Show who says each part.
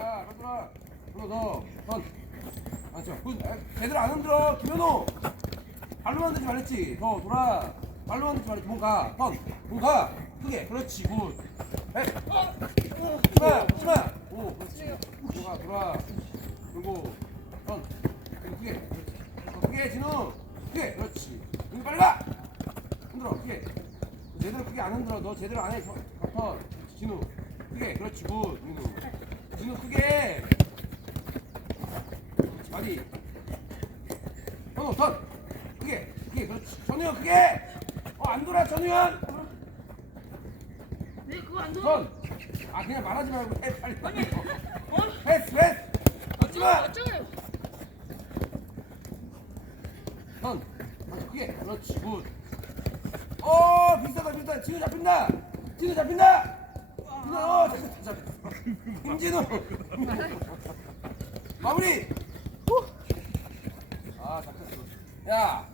Speaker 1: 야, 가들아. 불러 너. 선. 아, 저, 그, 아, 제대로 안 흔들어. 김현우. 발로만 흔들지 말랬지. 더 돌아. 발로만 흔들지 말랬지. 몸 가. 선. 몸 가. 크게. 그렇지. 굿. 에. 심아, 심아. 오, 그렇지. 돌아, 돌아. 그리고 선. 그리고 크게. 그렇지. 더 크게, 진우. 크게. 그렇지. 여기 빨리 가. 흔들어. 크게. 제대로 크게 안 흔들어. 너 제대로 안 해. 저, 턴. 진우. 크게. 그렇지. 굿. 진우. 진우 크게. 마디. 현우 턴. 크게. 크게. 그렇지. 전우현 크게. 어, 안 돌아. 전우현.
Speaker 2: 네 그거 안 돼.
Speaker 1: 턴. 아, 그냥 말하지 말고 해. 빨리.
Speaker 2: 아니, 어?
Speaker 1: 패스, 패스. 넣지 마.
Speaker 2: 어쩌고요?
Speaker 1: 턴. 턴. 크게. 그렇지. 굿. 어, 비슷하다, 비슷하다. 진우 잡힌다. 진우 잡힌다. 진우, 어, 잡혔다, 잡혔다. 김진우. 마무리. 아, 잡혔어. 야,